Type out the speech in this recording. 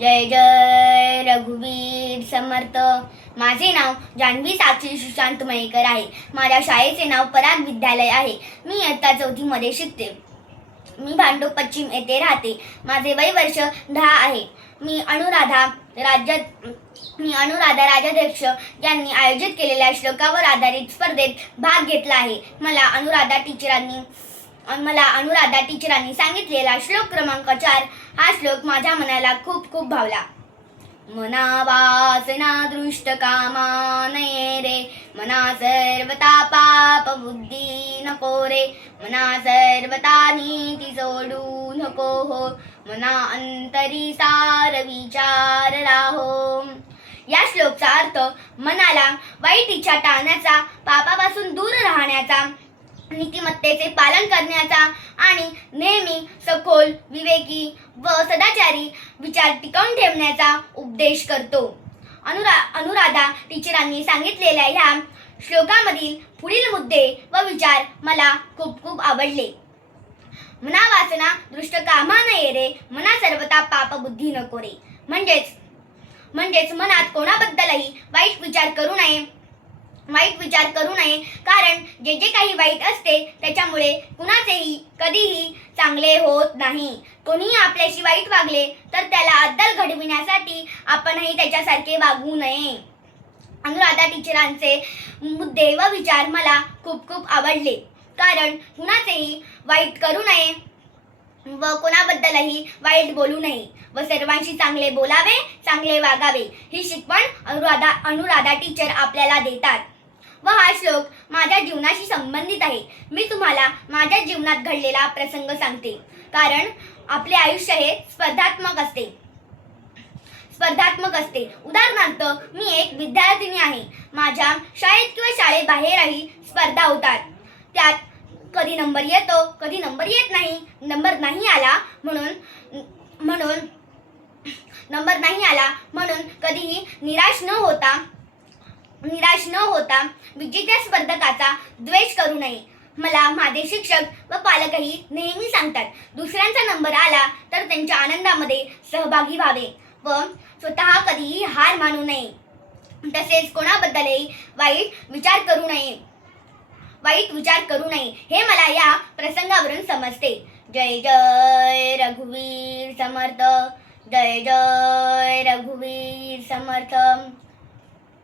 जय जय रघुवीर समर्थ. माझे नाव जान्हवी साक्षी सुशांत मयेकर आहे. माझ्या शाळेचे नाव पराग विद्यालय आहे. मी इयत्ता 4थी मध्ये शिकते. मी भांडूप पश्चिम येथे राहते. माझे वय वर्ष 10 आहे. मी अनुराधा राजाध्यक्ष यांनी आयोजित केलेल्या श्लोकावर आधारित स्पर्धेत भाग घेतला आहे. मला अनुराधा टीचरांनी सांगितलेला श्लोक क्रमांक 4 हा श्लोक माझ्या मनाला खूप भावला. मना वासना दृष्ट कामा नये रे, मना सर्वता पाप बुद्धी नको रे, मना सर्वता नीती सोडू नको हो, मना अंतरी सार विचार राहो. या श्लोकचा अर्थ मनाला वाईट इच्छा टाळण्याचा, पापापासून दूर राहण्याचा, नीतिमत्तेचे पालन करण्याचा आणि नेहमी सखोल, विवेकी व सदाचारी विचार टिकवून ठेवण्याचा उपदेश करतो. अनुराधा टीचरांनी सांगितलेल्या ह्या श्लोकामधील पुढील मुद्दे व विचार मला खूप आवडले. मना वासना दृष्ट कामा नये रे, मना सर्वता पाप बुद्धी नको रे. म्हणजेच मनात कोणाबद्दलही वाईट विचार करू नये, कारण जे काही वाईट असते त्याच्यामुळे कुणाचेही कधीही चांगले होत नाही. कोणीही आपल्याशी वाईट वागले तर त्याला अद्दल घडविण्यासाठी आपणही त्याच्यासारखे वागू नये. अनुराधा टीचरांचे मुद्दे व विचार मला खूप आवडले, कारण कुणाचेही वाईट करू नये व कोणाबद्दलही वाईट बोलू नये व सर्वांशी चांगले बोलावे, चांगले वागावे ही शिकवण अनुराधा टीचर आपल्याला देतात. व हा श्लोक माझ्या जीवनाशी संबंधित आहे. मी तुम्हाला माझ्या जीवनात घडलेला प्रसंग सांगते, कारण आपले आयुष्य हे स्पर्धात्मक असते. उदाहरणार्थ, मी एक विद्यार्थिनी आहे. माझ्या शाळेत किंवा शाळेबाहेरही स्पर्धा होतात. त्यात कधी नंबर येतो, कधी नंबर येत नाही. नंबर नाही आला म्हणून कधीही निराश न होता विजेत्या स्पर्धकाचा द्वेष करू नये. मला माझे शिक्षक व पालकही नेहमी सांगतात, दुसऱ्यांचा नंबर आला तर त्यांच्या आनंदामध्ये सहभागी व्हावे व स्वतः कधीही हार मानू नये. तसेच कोणाबद्दलही वाईट विचार करू नये हे मला या प्रसंगावरून समजते. जय जय रघुवीर समर्थ. जय जय रघुवीर समर्थ.